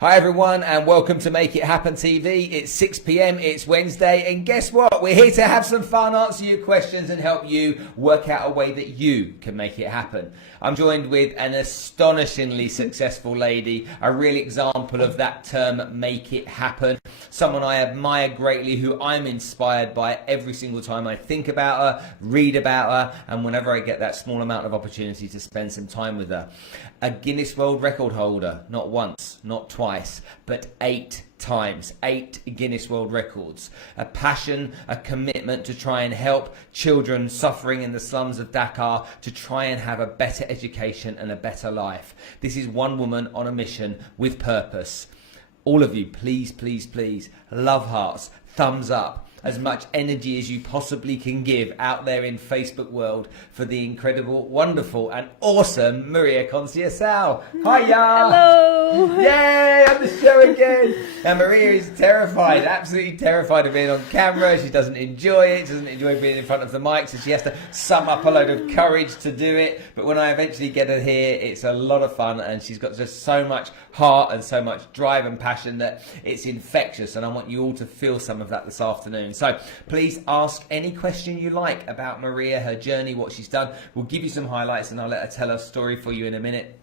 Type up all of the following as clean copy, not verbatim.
Hi everyone and welcome to Make It Happen TV. It's 6 p.m, it's Wednesday, and guess what? We're here to have some fun, answer your questions and help you work out a way that you can make it happen. I'm joined with an astonishingly successful lady, a real example of that term, make it happen. Someone I admire greatly, who I'm inspired by every single time I think about her, read about her, and whenever I get that small amount of opportunity to spend some time with her. A Guinness World Record holder, not once, not twice, but 8 times, 8 Guinness World Records. A passion, a commitment to try and help children suffering in the slums of Dakar to try and have a better education and a better life. This is one woman on a mission with purpose. All of you, please, please, please, love hearts, thumbs up, as much energy as you possibly can give out there in Facebook world for the incredible, wonderful and awesome Maria Conceicao. Hiya! Hello! Yay, on the show again! Now Maria is terrified, absolutely terrified of being on camera. She doesn't enjoy it, she doesn't enjoy being in front of the mic, so she has to sum up a load of courage to do it. But when I eventually get her here, it's a lot of fun, and she's got just so much heart and so much drive and passion that it's infectious, and I want you all to feel some of that this afternoon. So please ask any question you like about Maria, her journey, what she's done. We'll give you some highlights and I'll let her tell her story for you in a minute.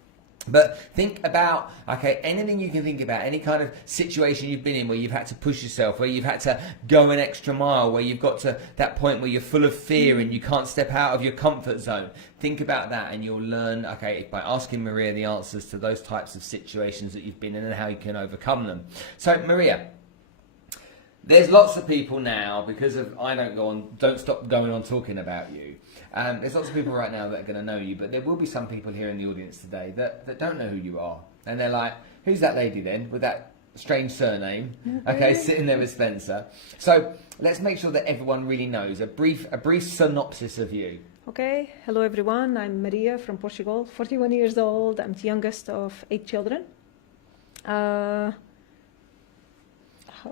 But think about, okay, anything you can think about, any kind of situation you've been in where you've had to push yourself, where you've had to go an extra mile, where you've got to that point where you're full of fear and you can't step out of your comfort zone. Think about that and you'll learn, okay, by asking Maria the answers to those types of situations that you've been in and how you can overcome them. So Maria, there's lots of people now, because of don't stop going on talking about you. There's lots of people right now that are going to know you, but there will be some people here in the audience today that don't know who you are. And they're like, who's that lady then with that strange surname? Okay, sitting there with Spencer. So let's make sure that everyone really knows a brief synopsis of you. Okay, hello everyone. I'm Maria from Portugal, 41 years old. I'm the youngest of 8 children.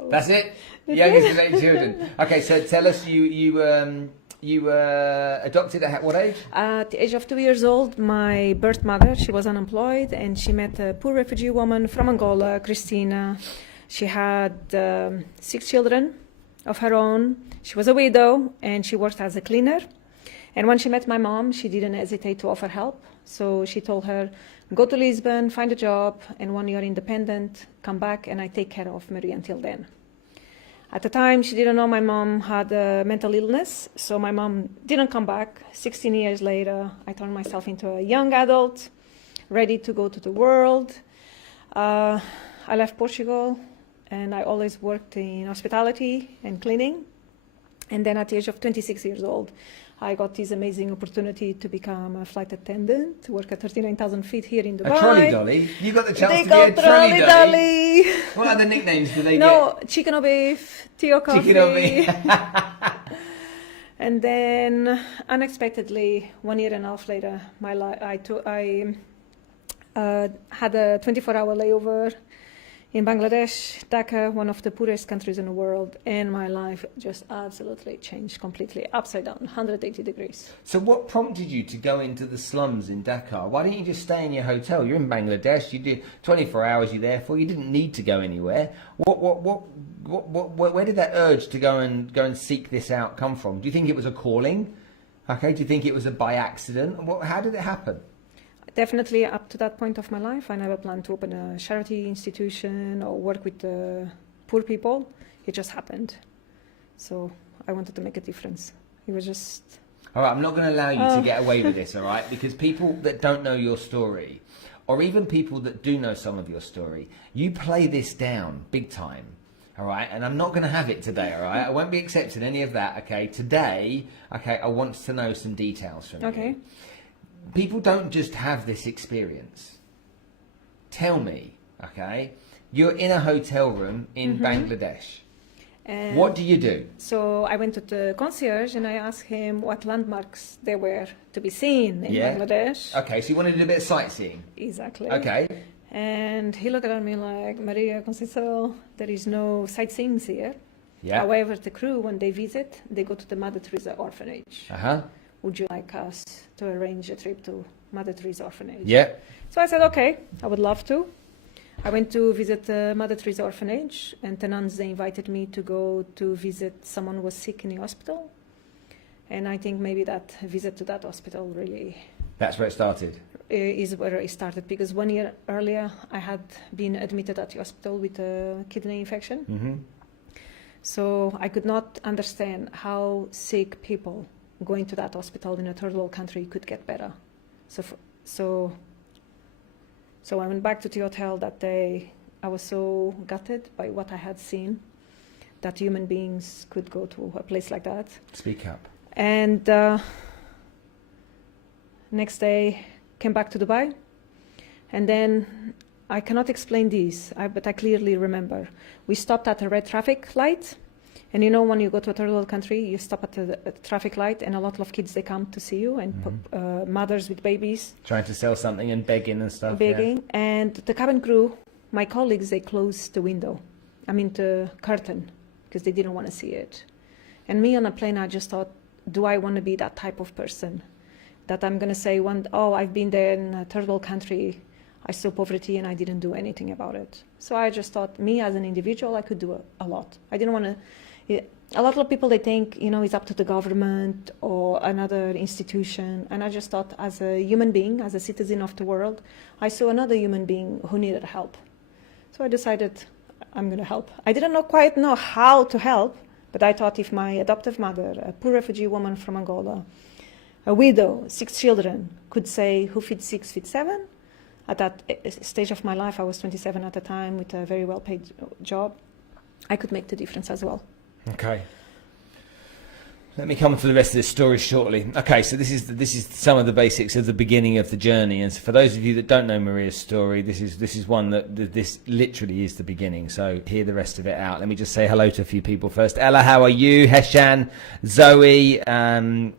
That's it? Youngest of 8 children. Okay, so tell us, you were adopted at what age? At the age of 2 years old, my birth mother, she was unemployed, and she met a poor refugee woman from Angola, Christina. She had 6 children of her own. She was a widow, and she worked as a cleaner. And when she met my mom, she didn't hesitate to offer help. So she told her, go to Lisbon, find a job, and when you're independent, come back and I take care of Maria until then. At the time, she didn't know my mom had a mental illness, so my mom didn't come back. 16 years later, I turned myself into a young adult, ready to go to the world. I left Portugal, and I always worked in hospitality and cleaning. And then at the age of 26 years old, I got this amazing opportunity to become a flight attendant, to work at 39,000 feet here in Dubai. A trolley dolly? You got the chance to be a trolley dolly? What other nicknames do they get? No, chicken or beef, tea or coffee. Chicken or beef. And then, unexpectedly, 1.5 years later, I had a 24-hour layover in Bangladesh, Dhaka, one of the poorest countries in the world, and my life just absolutely changed completely, upside down, 180 degrees. So what prompted you to go into the slums in Dakar? Why didn't you just stay in your hotel? You're in Bangladesh, you did 24 hours you're there for, you didn't need to go anywhere. Where did that urge to go and seek this out come from? Do you think it was a calling? Okay, do you think it was by accident? How did it happen? Definitely up to that point of my life, I never planned to open a charity institution or work with poor people. It just happened. So I wanted to make a difference. It was just... All right, I'm not going to allow you to get away with this, all right? Because people that don't know your story, or even people that do know some of your story, you play this down big time, all right? And I'm not going to have it today, all right? I won't be accepting any of that, okay? Today, okay, I want to know some details from you. People don't just have this experience. Tell me, okay, you're in a hotel room in Bangladesh. And what do you do? So I went to the concierge and I asked him what landmarks there were to be seen in Bangladesh. Okay, so you wanted to do a bit of sightseeing? Exactly. Okay. And he looked at me like, Maria Conceicao, there is no sightseeing here. Yeah. However, the crew, when they visit, they go to the Mother Teresa Orphanage. Would you like us to arrange a trip to Mother Teresa Orphanage? Yeah. So I said, okay, I would love to. I went to visit Mother Teresa Orphanage, and the nuns, they invited me to go to visit someone who was sick in the hospital. And I think maybe that visit to that hospital really That's where it started. is where it started, because 1 year earlier I had been admitted at the hospital with a kidney infection. Mm-hmm. So I could not understand how sick people going to that hospital in a third world country could get better. So I went back to the hotel that day. I was so gutted by what I had seen, that human beings could go to a place like that. Speak up. And next day came back to Dubai, and then I cannot explain this, but I clearly remember we stopped at a red traffic light. And you know, when you go to a third world country, you stop at a traffic light, and a lot of kids, they come to see you, and mothers with babies. Trying to sell something and begging and stuff. Begging. Yeah. And the cabin crew, my colleagues, they closed the window. the curtain, because they didn't want to see it. And me on a plane, I just thought, do I want to be that type of person? That I'm going to say, I've been there in a third world country, I saw poverty and I didn't do anything about it. So I just thought, me as an individual, I could do a lot. I didn't want to... A lot of people, they think, it's up to the government or another institution. And I just thought, as a human being, as a citizen of the world, I saw another human being who needed help. So I decided I'm going to help. I didn't quite know how to help, but I thought if my adoptive mother, a poor refugee woman from Angola, a widow, 6 children, could say, who feeds 6, feeds 7? At that stage of my life, I was 27 at the time with a very well-paid job. I could make the difference as well. Okay. Let me come to the rest of this story shortly. Okay, so this is some of the basics of the beginning of the journey. And so for those of you that don't know Maria's story, this is one that this literally is the beginning. So hear the rest of it out. Let me just say hello to a few people first. Ella, how are you? Heshan, Zoe,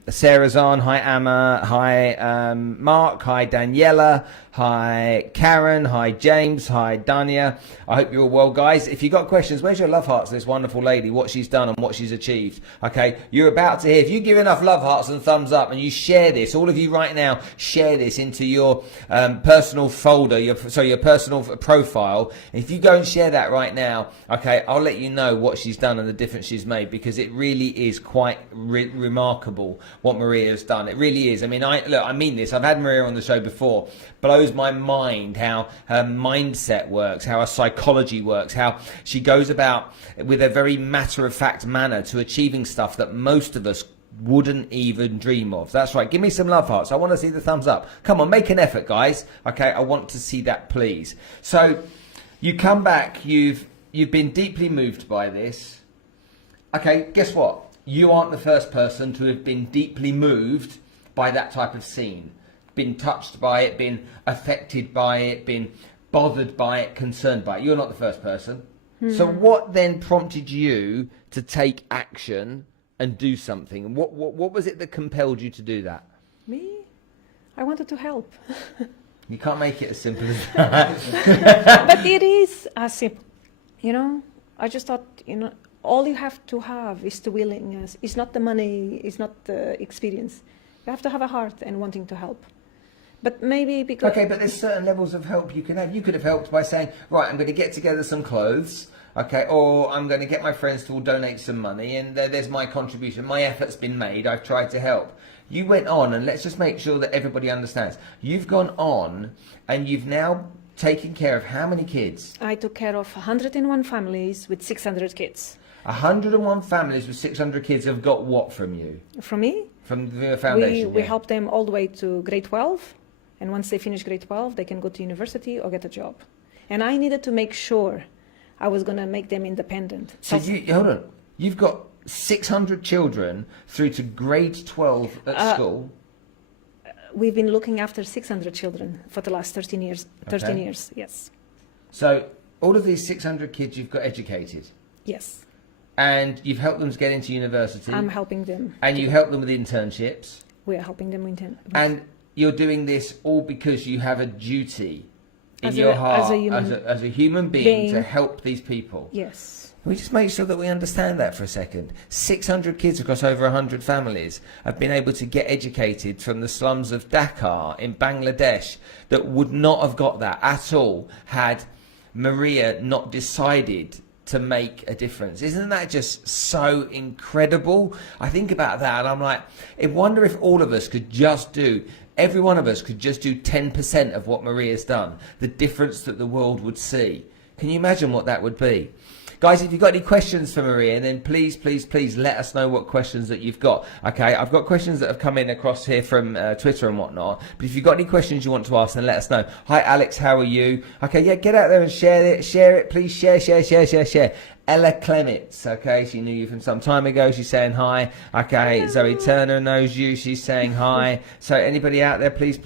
Sarah's on. Hi, Amma. Hi, Mark. Hi, Daniela. Hi, Karen. Hi, James. Hi, Dania. I hope you're all well, guys. If you've got questions, where's your love hearts, this wonderful lady, what she's done and what she's achieved? Okay, you're about to hear. If you give enough love hearts and thumbs up and you share this, all of you right now, share this into your personal folder, your personal profile. If you go and share that right now, okay, I'll let you know what she's done and the difference she's made, because it really is quite remarkable what Maria has done. It really is. I mean, I mean this. I've had Maria on the show before. Blows my mind how her mindset works, how her psychology works, how she goes about with a very matter-of-fact manner to achieving stuff that most of us wouldn't even dream of. That's right. Give me some love hearts. I want to see the thumbs up. Come on, make an effort, guys. Okay, I want to see that, please. So you come back, you've been deeply moved by this. Okay, guess what? You aren't the first person to have been deeply moved by that type of scene. Been touched by it, been affected by it, been bothered by it, concerned by it. You're not the first person. So what then prompted you to take action and do something? And what was it that compelled you to do that? Me? I wanted to help. You can't make it as simple as that. But it is as simple. I just thought, all you have to have is the willingness. It's not the money, it's not the experience. You have to have a heart and wanting to help. But maybe because... Okay, but there's certain levels of help you can have. You could have helped by saying, right, I'm going to get together some clothes, okay, or I'm going to get my friends to all donate some money, and there's my contribution. My effort's been made. I've tried to help. You went on, and let's just make sure that everybody understands. You've gone on, and you've now taken care of how many kids? I took care of 101 families with 600 kids. 101 families with 600 kids have got what from you? From me? From the foundation, We help them all the way to grade 12. And once they finish grade 12, they can go to university or get a job. And I needed to make sure I was going to make them independent. So hold on. You've got 600 children through to grade 12 at school. We've been looking after 600 children for the last 13 years. 13 years, yes. So all of these 600 kids you've got educated? Yes. And you've helped them to get into university? I'm helping them. And you help them with internships? We're helping them with internships. And you're doing this all because you have a duty in your heart as a human being to help these people. Yes. Can we just make sure that we understand that for a second? 600 kids across over 100 families have been able to get educated from the slums of Dhaka in Bangladesh that would not have got that at all had Maria not decided to make a difference? Isn't that just so incredible? I think about that and I'm like, I wonder if all of us could just do, every one of us could just do 10% of what Maria's done, the difference that the world would see. Can you imagine what that would be? Guys, if you've got any questions for Maria, then please let us know what questions that you've got. Okay, I've got questions that have come in across here from Twitter and whatnot. But if you've got any questions you want to ask, then let us know. Hi, Alex, how are you? Okay, yeah, get out there and share it. Please share. Ella Clements, okay, she knew you from some time ago. She's saying hi. Okay, hello. Zoe Turner knows you. She's saying hi. So anybody out there, please,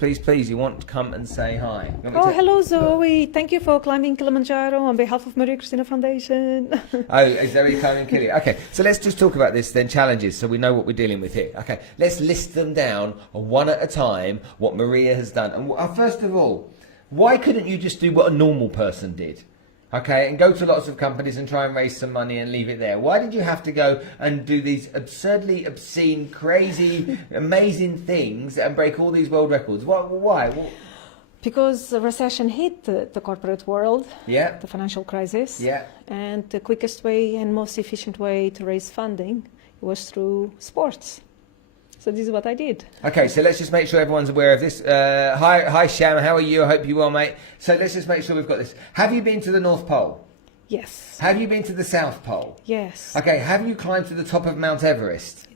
you want to come and say hi. Hello, Zoe. Thank you for climbing Kilimanjaro on behalf of Maria Christina Foundation. Oh, is Zoe climbing Kilimanjaro? Okay, so let's just talk about this then, challenges, so we know what we're dealing with here. Okay, let's list them down one at a time, what Maria has done. And first of all, why couldn't you just do what a normal person did? Okay, and go to lots of companies and try and raise some money and leave it there. Why did you have to go and do these absurdly obscene, crazy, amazing things and break all these world records? Why? Because the recession hit the corporate world, yeah, the financial crisis, yeah, and the quickest way and most efficient way to raise funding was through sports. So this is what I did. Okay, so let's just make sure everyone's aware of this. Hi, Sham. How are you? I hope you're well, mate. So let's just make sure we've got this. Have you been to the North Pole? Yes. Have you been to the South Pole? Yes. Okay, have you climbed to the top of Mount Everest?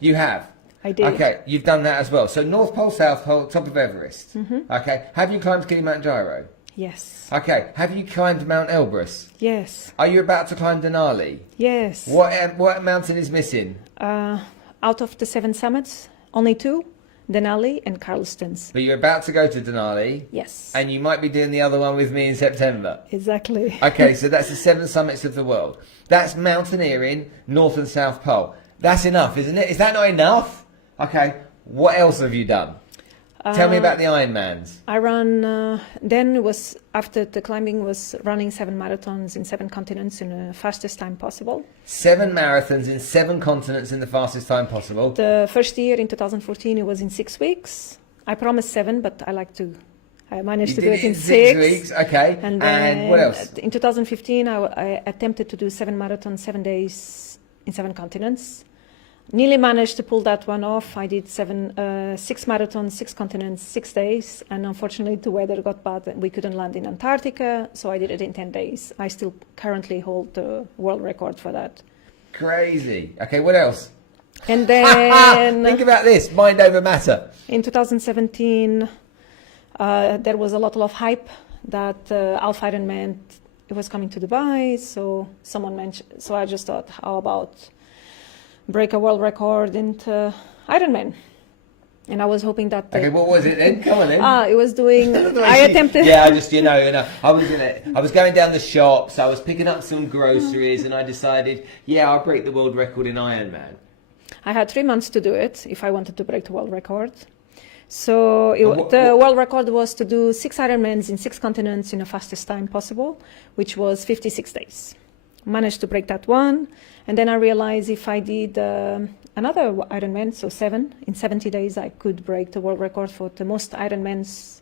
You have? I did. Okay, you've done that as well. So North Pole, South Pole, top of Everest. Mm-hmm. Okay, have you climbed Kilimanjaro? Yes. Okay, have you climbed Mount Elbrus? Yes. Are you about to climb Denali? Yes. What mountain is missing? Out of the 7 summits, only 2, Denali and Carlston's. But you're about to go to Denali. Yes. And you might be doing the other one with me in September. Exactly. Okay, so that's the 7 summits of the world. That's mountaineering, North and South Pole. That's enough, isn't it? Is that not enough? Okay, what else have you done? Tell me about the Ironmans. I ran, then it was, after the climbing, was running 7 marathons in 7 continents in the fastest time possible. 7 marathons in 7 continents in the fastest time possible. The first year in 2014, it was in 6 weeks. I promised 7, but I managed to do it in 6 weeks, okay. And what else? In 2015, I attempted to do 7 marathons, 7 days in 7 continents. Nearly managed to pull that one off. I did 6 marathons, 6 continents, 6 days, and unfortunately the weather got bad and we couldn't land in Antarctica, so I did it in 10 days. I still currently hold the world record for that. Crazy. Okay, what else? And then... Think about this, mind over matter. In 2017, there was a lot of hype that Alpha Ironman, it was coming to Dubai, so someone mentioned, so I just thought, how about break a world record into Ironman, and I was hoping that. Okay, what was it then? Come on then. It was doing. I attempted. Yeah, I just I was going down the shops. I was picking up some groceries, and I decided, I'll break the world record in Ironman. I had 3 months to do it if I wanted to break the world record. So the world record was to do 6 Ironmans in 6 continents in the fastest time possible, which was 56 days. Managed to break that one, and then I realized if I did another Ironman, so 7 in 70 days, I could break the world record for the most Ironmans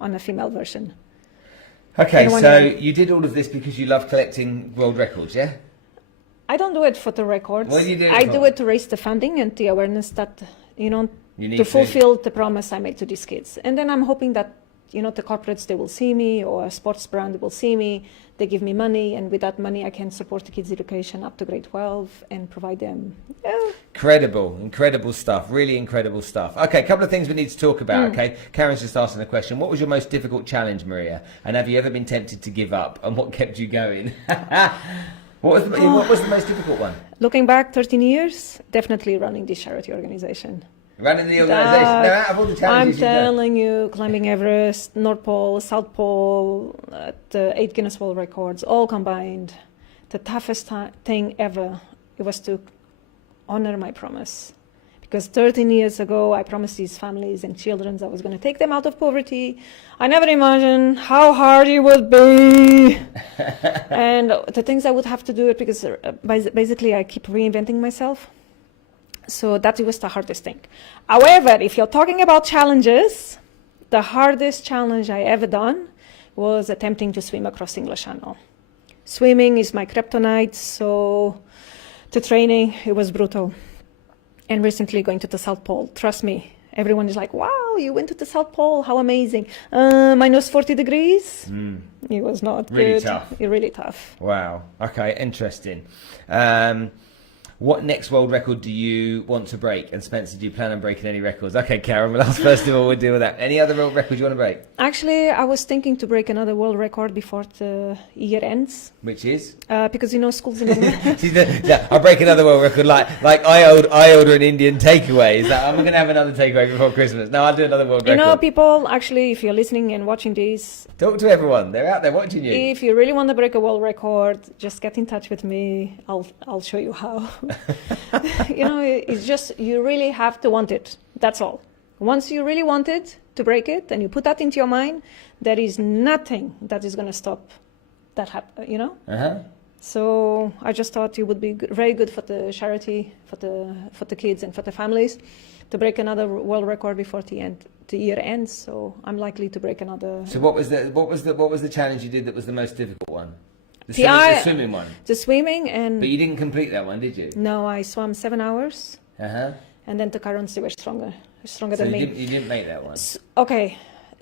on a female version. Okay, so you did all of this because you love collecting world records, yeah? I don't do it for the records. What do you do? I do it to raise the funding and the awareness that to fulfill the promise I made to these kids. And then I'm hoping that the corporates, they will see me, or a sports brand will see me, they give me money, and with that money I can support the kids' education up to grade 12 and provide them. Incredible stuff, really incredible stuff. Okay, a couple of things we need to talk about, okay? Karen's just asking a question. What was your most difficult challenge, Maria? And have you ever been tempted to give up? And what kept you going? What was the most difficult one? Looking back 13 years, definitely running this charity organization. Running the organisation. No, out of all the challenges I'm telling you, climbing Everest, North Pole, South Pole, the 8 Guinness World Records, all combined. The toughest thing ever, it was to honor my promise. Because 13 years ago, I promised these families and children I was going to take them out of poverty. I never imagined how hard it would be. And the things I would have to do it because basically I keep reinventing myself. So that was the hardest thing. However, if you're talking about challenges, the hardest challenge I ever done was attempting to swim across English Channel. Swimming is my kryptonite, so the training, it was brutal. And recently going to the South Pole, trust me, everyone is like, wow, you went to the South Pole, how amazing. Minus 40 degrees? It was not Really good. tough. Really tough. Wow. Okay, interesting. What next world record do you want to break? And Spencer, do you plan on breaking any records? Okay, Karen, well, first of all, we'll deal with that. Any other world records you want to break? Actually, I was thinking to break another world record before the year ends. Which is? Because, you know, schools in the... Yeah, I'll break another world record. Like I order an Indian takeaway. Is that I'm going to have another takeaway before Christmas? No, I'll do another world record. You know, people, actually, if you're listening and watching this... Talk to everyone. They're out there watching you. If you really want to break a world record, just get in touch with me. I'll show you how. You know, it's just, you really have to want it. That's all. Once you really want it, to break it, and you put that into your mind, there is nothing that is going to stop that happen, you know? So I just thought it would be very good for the charity, for the kids and for the families, to break another world record before the year ends. So I'm likely to break another. So what was the challenge you did that was the most difficult one? The swimming one. The swimming, and but you didn't complete that one, did you? No, I swam 7 hours. And then the currents, they were stronger than me. You didn't make that one. Okay.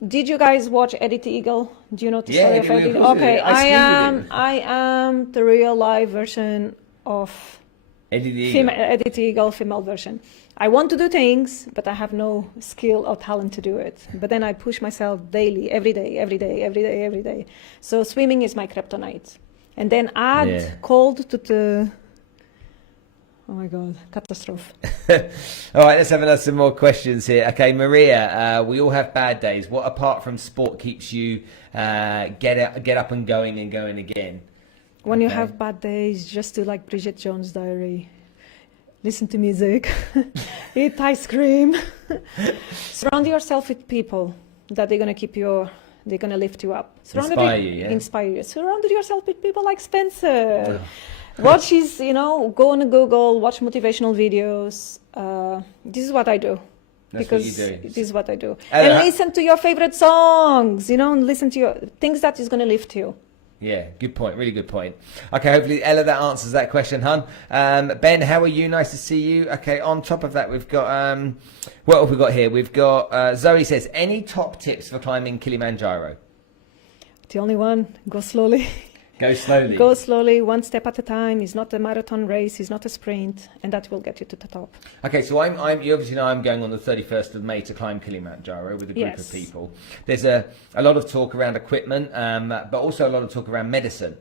Did you guys watch Eddie the Eagle? Do you know the story of Eddie? Okay, I am the real live version of Eddie the Eagle. Eddie the Eagle, female version. I want to do things, but I have no skill or talent to do it. But then I push myself daily, every day. So swimming is my kryptonite. And then add cold to the... Oh my God, catastrophe. All right, let's have some more questions here. Okay, Maria, we all have bad days. What apart from sport keeps you get up and going again? When you have bad days, just do like Bridget Jones' Diary. Listen to music, eat ice cream. Surround yourself with people that they're going to lift you up. Inspire you. Surround yourself with people like Spencer. Watch his, go on Google, watch motivational videos. This is what I do. That's because what you do. This is what I do. And listen to your favorite songs, and listen to your things that is going to lift you. Yeah, good point. Really good point. Okay, hopefully, Ella, that answers that question, hun. Ben, how are you? Nice to see you. Okay, on top of that, we've got... what have we got here? We've got... Zoe says, any top tips for climbing Kilimanjaro? The only one, go slowly. Go slowly. Go slowly, one step at a time. It's not a marathon race. It's not a sprint. And that will get you to the top. Okay, so you obviously know I'm going on the 31st of May to climb Kilimanjaro with a group of people. There's a lot of talk around equipment, but also a lot of talk around medicine.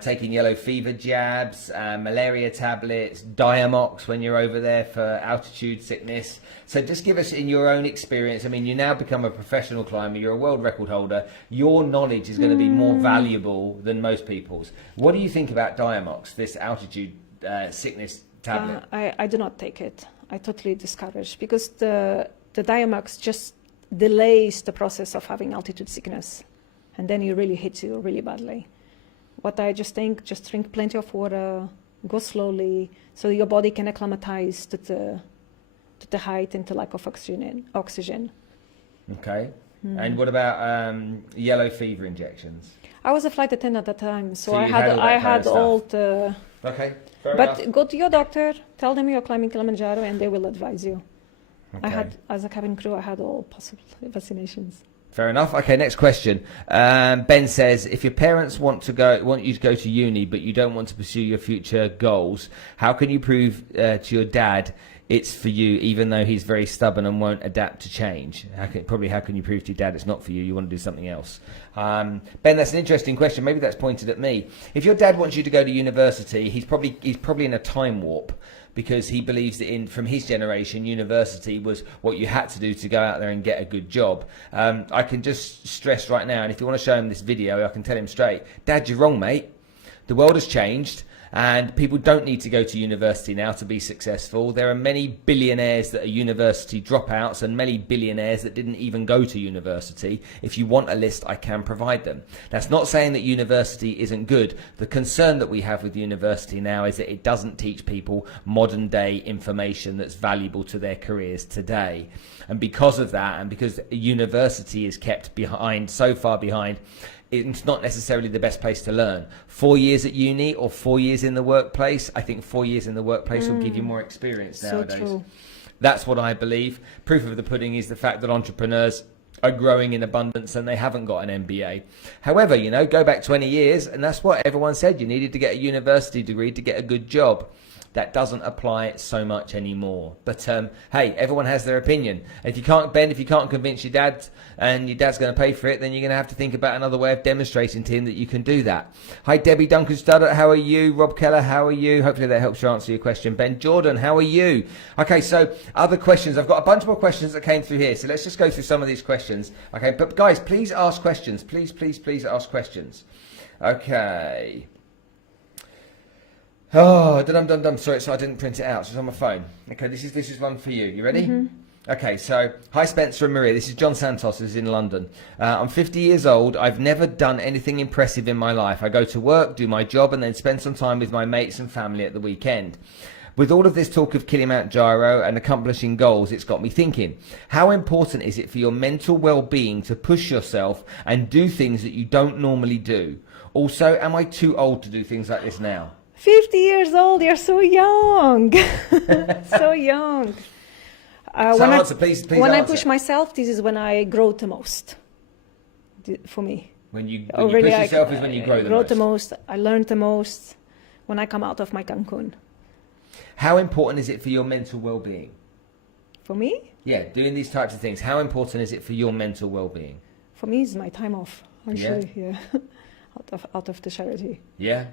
Taking yellow fever jabs, malaria tablets, Diamox when you're over there for altitude sickness. So just give us, in your own experience, I mean, you now become a professional climber, you're a world record holder, your knowledge is going to be more valuable than most people's. What do you think about Diamox, this altitude sickness tablet? I do not take it. I totally discourage, because the Diamox just delays the process of having altitude sickness, and then it really hits you really badly. What I just think, just drink plenty of water, go slowly, so your body can acclimatize to the height and to lack of oxygen. Okay. And what about yellow fever injections? I was a flight attendant at the time, so I had all the... Okay, But go to your doctor, tell them you're climbing Kilimanjaro, and they will advise you. Okay. As a cabin crew, I had all possible vaccinations. Fair enough. Okay, next question. Ben says, if your parents want you to go to uni, but you don't want to pursue your future goals, how can you prove to your dad it's for you, even though he's very stubborn and won't adapt to change? How can you prove to your dad it's not for you, you want to do something else? Ben, that's an interesting question. Maybe that's pointed at me. If your dad wants you to go to university, he's probably in a time warp, because he believes that from his generation, university was what you had to do to go out there and get a good job. I can just stress right now, and if you want to show him this video, I can tell him straight, Dad, you're wrong, mate. The world has changed. And people don't need to go to university now to be successful. There are many billionaires that are university dropouts and many billionaires that didn't even go to university. If you want a list, I can provide them. That's not saying that university isn't good. The concern that we have with university now is that it doesn't teach people modern day information that's valuable to their careers today. And because of that, and because university is kept behind, so far behind, it's not necessarily the best place to learn. 4 years at uni or 4 years in the workplace, I think 4 years in the workplace will give you more experience nowadays. So true. That's what I believe. Proof of the pudding is the fact that entrepreneurs are growing in abundance and they haven't got an MBA. However, you know, go back 20 years and that's what everyone said. You needed to get a university degree to get a good job. That doesn't apply so much anymore. But hey, everyone has their opinion. If you can't convince your dad and your dad's going to pay for it, then you're going to have to think about another way of demonstrating to him that you can do that. Hi, Debbie Duncan Studdert, how are you? Rob Keller, how are you? Hopefully that helps you answer your question. Ben Jordan, how are you? Okay, so other questions. I've got a bunch more questions that came through here. So let's just go through some of these questions. Okay, but guys, please ask questions. Please ask questions. Okay. Oh, dum. Sorry, so I didn't print it out. So it's on my phone. Okay, this is one for you. You ready? Mm-hmm. Okay, so hi Spencer and Maria. This is John Santos. This is in London. I'm 50 years old. I've never done anything impressive in my life. I go to work, do my job, and then spend some time with my mates and family at the weekend. With all of this talk of Kilimanjaro and accomplishing goals, it's got me thinking, how important is it for your mental well-being to push yourself and do things that you don't normally do? Also, am I too old to do things like this now? 50 years old, you're so young. So young. When I push myself, this is when I grow the most, for me. When you push yourself is when you grow the most. I learn the most when I come out of my Cancun. How important is it for your mental well-being? For me? Yeah, doing these types of things. How important is it for your mental well-being? For me, it's my time off, actually. Yeah. out of the charity. Yeah.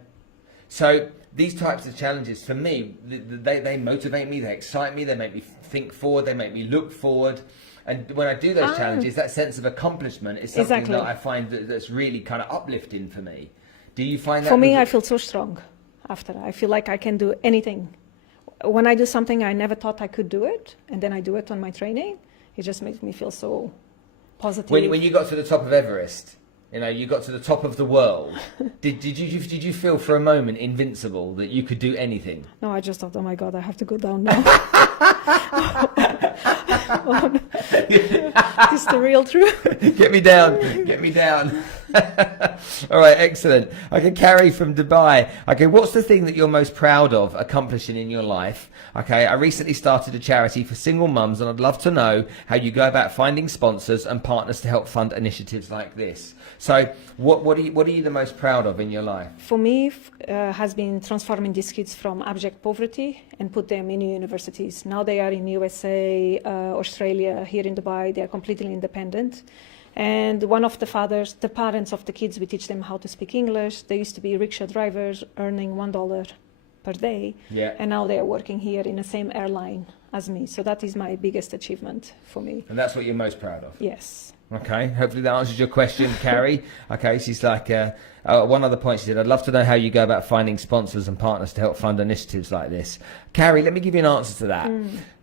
So these types of challenges, for me, they motivate me, they excite me, they make me think forward, they make me look forward. And when I do those challenges, that sense of accomplishment is something that I find that's really kind of uplifting for me. Do you find that? For me, I feel so strong after. I feel like I can do anything. When I do something I never thought I could do it, and then I do it on my training, it just makes me feel so positive. When you got to the top of Everest, you know, you got to the top of the world. Did you feel for a moment invincible, that you could do anything? No, I just thought, oh my God, I have to go down now. Oh, no. This is the real truth. Get me down. All right, excellent. Okay, Carrie from Dubai. Okay, what's the thing that you're most proud of accomplishing in your life? Okay, I recently started a charity for single mums, and I'd love to know how you go about finding sponsors and partners to help fund initiatives like this. So, what are you the most proud of in your life? For me, has been transforming these kids from abject poverty and put them in universities. Now they are in USA, Australia, here in Dubai. They are completely independent. And one of the parents of the kids, we teach them how to speak English. They used to be rickshaw drivers earning $1 per day. Yeah. And now they are working here in the same airline as me. So that is my biggest achievement for me. And that's what you're most proud of? Yes. Okay, hopefully that answers your question, Carrie. Okay, she's like, one other point she said, I'd love to know how you go about finding sponsors and partners to help fund initiatives like this. Carrie, let me give you an answer to that.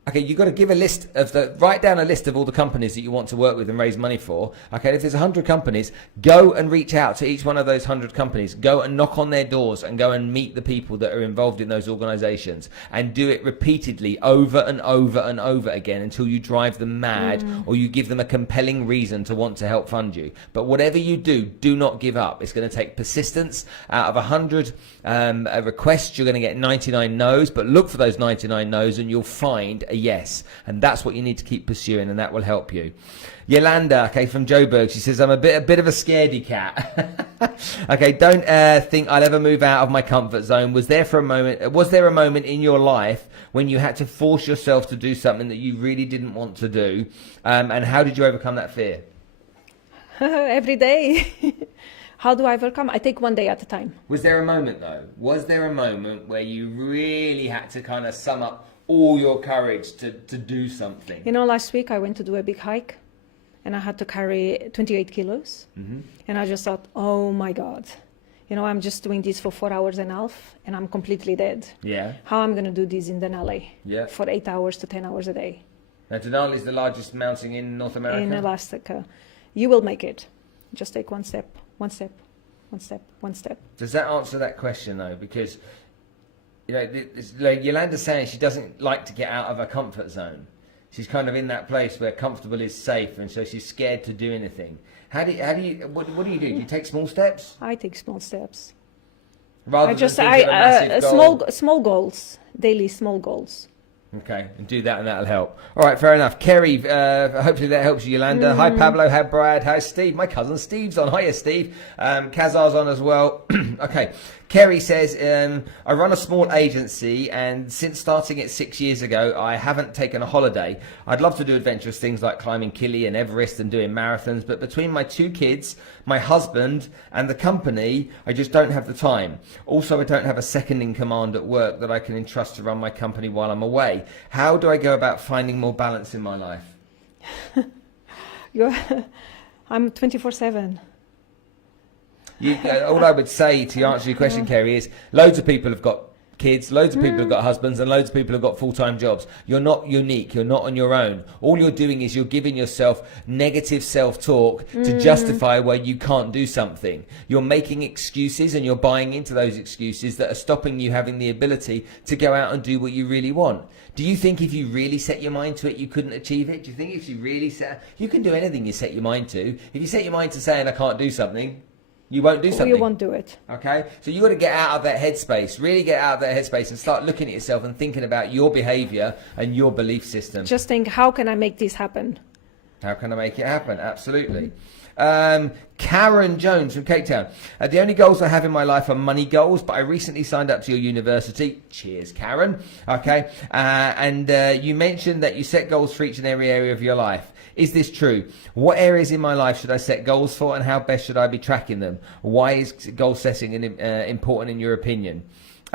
Okay, you've got to give write down a list of all the companies that you want to work with and raise money for. Okay, if there's 100 companies, go and reach out to each one of those 100 companies. Go and knock on their doors and go and meet the people that are involved in those organizations, and do it repeatedly over and over and over again until you drive them mad or you give them a compelling reason to want to help fund you. But whatever you do, do not give up. It's going to take persistence. Out of 100 requests, you're going to get 99 no's, but look for those 99 no's and you'll find a yes, and that's what you need to keep pursuing, and that will help you. Yolanda, okay, from Joburg, she says, I'm a bit of a scaredy cat. Okay, don't think I'll ever move out of my comfort zone. Was there a moment in your life when you had to force yourself to do something that you really didn't want to do, and how did you overcome that fear? Every day. How do I overcome? I take one day at a time. Was there a moment though? Was there a moment where you really had to kind of sum up all your courage to do something? You know, last week I went to do a big hike and I had to carry 28 kilos. And I just thought, oh my God. you know, I'm just doing this for 4 hours and a half and I'm completely dead. Yeah. How I'm going to do this in Denali Yeah. for 8 hours to 10 hours a day? Now, Denali is the largest mountain in North America. In Alaska. You will make it. Just take one step, one step, one step, one step. Does that answer that question, though? Because, you know, like Yolanda's saying she doesn't like to get out of her comfort zone. She's kind of in that place where comfortable is safe, and so she's scared to do anything. What do you do? Do you take small steps? I take small steps. Rather than think of a massive goal? small goals, daily small goals. Okay, and do that and that'll help. All right, fair enough. Kerry, hopefully that helps you, Yolanda. Hi, Pablo. Hi, Brad. Hi, Steve. My cousin Steve's on. Hiya, Steve. Kazar's on as well. Okay. Kerry says, I run a small agency, and since starting it 6 years ago, I haven't taken a holiday. I'd love to do adventurous things like climbing Kili and Everest and doing marathons, but between my 2 kids, my husband, and the company, I just don't have the time. Also, I don't have a second in command at work that I can entrust to run my company while I'm away. How do I go about finding more balance in my life? I'm 24/7. All I would say to answer your question, Kerry, is loads of people have got kids, loads of people have got husbands, and loads of people have got full-time jobs. You're not unique. You're not on your own. All you're doing is you're giving yourself negative self-talk to justify why you can't do something. You're making excuses, and you're buying into those excuses that are stopping you having the ability to go out and do what you really want. Do you think if you really set your mind to it, you couldn't achieve it? Do you think if you really you can do anything you set your mind to. If you set your mind to saying, I can't do something, you won't do something. You won't do it. Okay? So you've got to get out of that headspace. Really get out of that headspace and start looking at yourself and thinking about your behaviour and your belief system. Just think, how can I make this happen? How can I make it happen? Absolutely. Karen Jones from Cape Town. The only goals I have in my life are money goals, but I recently signed up to your university. Cheers, Karen. Okay. And you mentioned that you set goals for each and every area of your life. Is this true? What areas in my life should I set goals for, and how best should I be tracking them? Why is goal setting important in your opinion?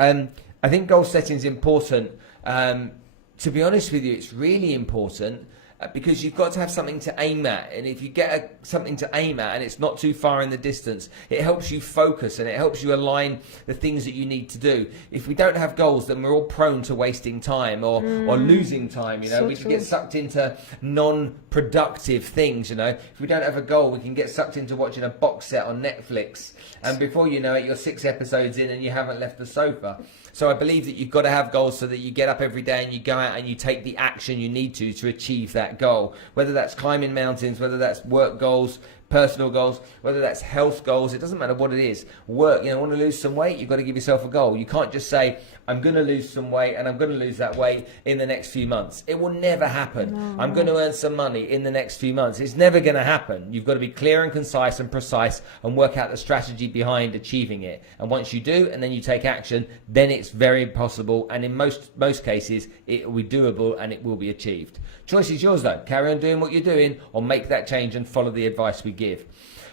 I think goal setting is important. To be honest with you, it's really important because you've got to have something to aim at. And if you get something to aim at and it's not too far in the distance, it helps you focus and it helps you align the things that you need to do. If we don't have goals, then we're all prone to wasting time or losing time. You know, we can get sucked into non-productive things. You know, if we don't have a goal, we can get sucked into watching a box set on Netflix. And before you know it, you're 6 episodes in and you haven't left the sofa. So I believe that you've got to have goals so that you get up every day and you go out and you take the action you need to achieve that goal. Whether that's climbing mountains, whether that's work goals, personal goals, whether that's health goals, it doesn't matter what it is. Work, you know, want to lose some weight, you've got to give yourself a goal. You can't just say, I'm going to lose some weight and I'm going to lose that weight in the next few months. It will never happen. No. I'm going to earn some money in the next few months. It's never going to happen. You've got to be clear and concise and precise and work out the strategy behind achieving it. And once you do, and then you take action, then it's very possible. And in most cases, it will be doable and it will be achieved. Choice is yours though. Carry on doing what you're doing or make that change and follow the advice we give.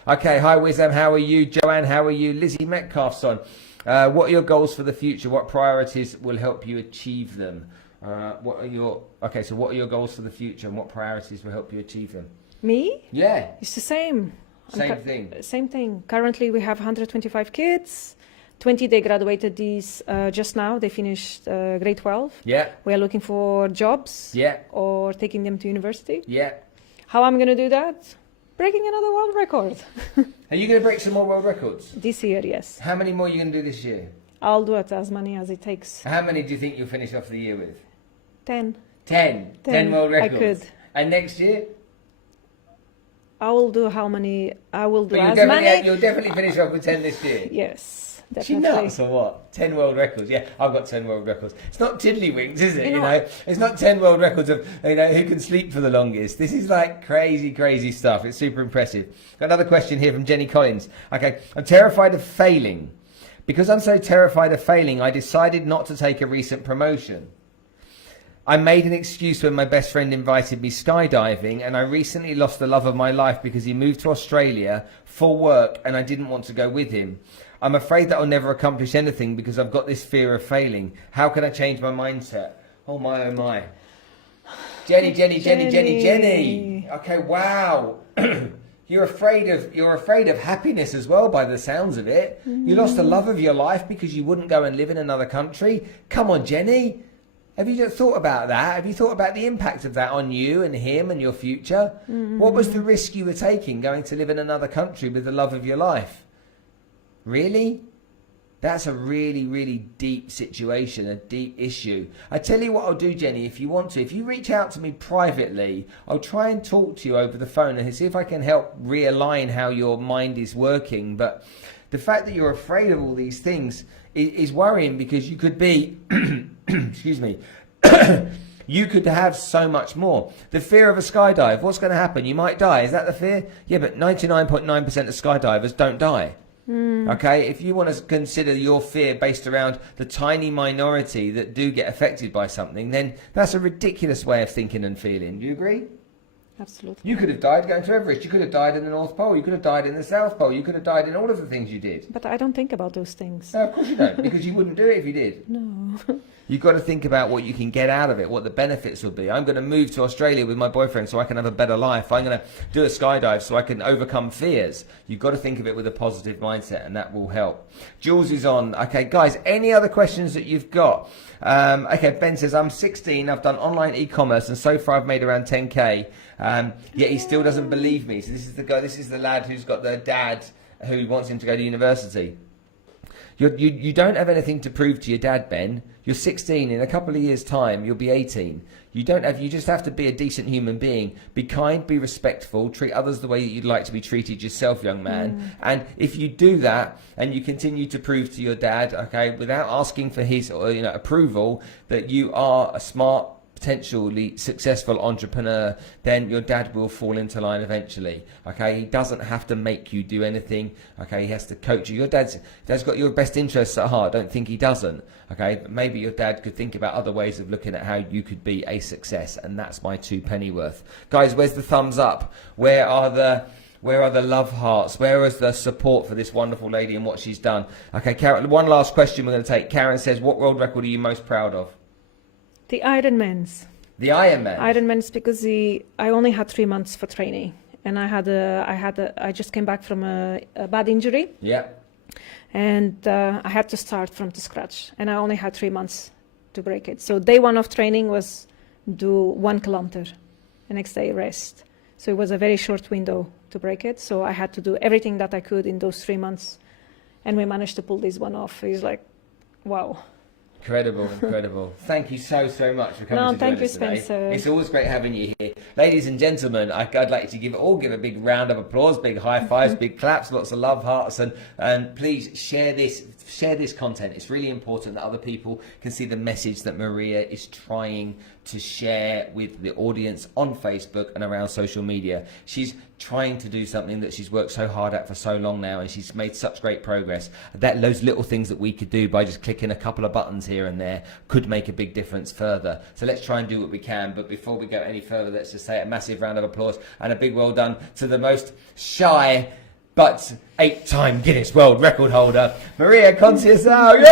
Okay, hi Wizam, how are you? Joanne, how are you? Lizzie Metcalf's on. What are your goals for the future? What priorities will help you achieve them? What are your goals for the future and what priorities will help you achieve them? Me? Yeah. It's the same. Same thing. Currently we have 125 kids. 20 they graduated these just now. They finished grade 12. Yeah. We are looking for jobs. Yeah. Or taking them to university. Yeah. How I'm going to do that? Breaking another world record. Are you going to break some more world records? This year, yes. How many more are you going to do this year? I'll do it as many as it takes. How many do you think you'll finish off the year with? 10. 10 world records? I could. And next year? I will do how many? I will do as many. You'll definitely finish off with 10 this year? Yes. Definitely. She nuts or what? 10 world records. Yeah, I've got 10 world records. It's not tiddlywinks, is it? You know, it's not 10 world records of who can sleep for the longest. This is like crazy stuff. It's super impressive. Got another question here from Jenny Collins. Okay, I'm terrified of failing. Because I'm so terrified of failing, I decided not to take a recent promotion. I made an excuse when my best friend invited me skydiving, and I recently lost the love of my life because he moved to Australia for work and I didn't want to go with him. I'm afraid that I'll never accomplish anything because I've got this fear of failing. How can I change my mindset? Oh my, oh my. Jenny. Okay, wow. You're afraid of happiness as well, by the sounds of it. You lost the love of your life because you wouldn't go and live in another country. Come on, Jenny. Have you just thought about that? Have you thought about the impact of that on you and him and your future? What was the risk you were taking going to live in another country with the love of your life? Really? That's a really, really deep situation, a deep issue. I tell you what I'll do, Jenny, if you want to. If you reach out to me privately, I'll try and talk to you over the phone and see if I can help realign how your mind is working. But the fact that you're afraid of all these things is worrying, because you could be, excuse me, you could have so much more. The fear of a skydive, what's going to happen? You might die. Is that the fear? Yeah, but 99.9% of skydivers don't die. Okay, if you want to consider your fear based around the tiny minority that do get affected by something, then that's a ridiculous way of thinking and feeling. Do you agree? Absolutely. You could have died going to Everest. You could have died in the North Pole. You could have died in the South Pole. You could have died in all of the things you did. But I don't think about those things. No, of course you don't, because you wouldn't do it if you did. No. You've got to think about what you can get out of it, what the benefits will be. I'm going to move to Australia with my boyfriend so I can have a better life. I'm going to do a skydive so I can overcome fears. You've got to think of it with a positive mindset, and that will help. Jules is on. Okay, guys, any other questions that you've got? Okay, Ben says, I'm 16. I've done online e-commerce, and so far I've made around 10K. Yet he still doesn't believe me. So this is the guy. This is the lad who's got the dad who wants him to go to university. You don't have anything to prove to your dad, Ben. You're 16. In a couple of years' time, you'll be 18. You just have to be a decent human being. Be kind, be respectful, treat others the way you'd like to be treated yourself, young man. And if you do that and you continue to prove to your dad, okay, without asking for his approval, that you are a smart, potentially successful entrepreneur, then your dad will fall into line eventually. Okay, he doesn't have to make you do anything. Okay, he has to coach you. Your dad's got your best interests at heart. Don't think he doesn't. Okay, but maybe your dad could think about other ways of looking at how you could be a success, and that's my 2 penny worth. Guys, where's the thumbs up? Where are the love hearts? Where is the support for this wonderful lady and what she's done? Okay, Karen, one last question we're going to take. Karen says, what world record are you most proud of? The Ironmans. The Ironman. Ironmans, because I only had 3 months for training, and I just came back from a bad injury. Yeah. And I had to start from the scratch, and I only had 3 months to break it. So day one of training was do 1 kilometer, the next day rest. So it was a very short window to break it. So I had to do everything that I could in those 3 months, and we managed to pull this one off. It was like, wow. Incredible. Thank you so much for coming to join thank you, us today. Spencer. It's always great having you here. Ladies and gentlemen, I'd like to give a big round of applause, big high fives, big claps, lots of love hearts, and please share this content. It's really important that other people can see the message that Maria is trying to share with the audience on Facebook and around social media. She's trying to do something that she's worked so hard at for so long now, and she's made such great progress. Those little things that we could do by just clicking a couple of buttons here and there could make a big difference further. So let's try and do what we can. But before we go any further, let's just say a massive round of applause and a big well done to the most shy but 8-time Guinness World Record holder, Maria Conceicao. Yay!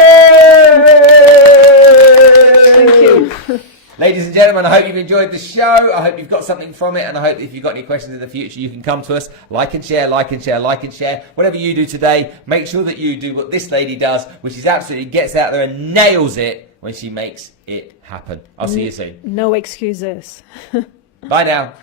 Thank you. Ladies and gentlemen, I hope you've enjoyed the show. I hope you've got something from it, and I hope if you've got any questions in the future, you can come to us. Like and share. Whatever you do today, make sure that you do what this lady does, which is absolutely gets out there and nails it when she makes it happen. I'll see you soon. No excuses. Bye now.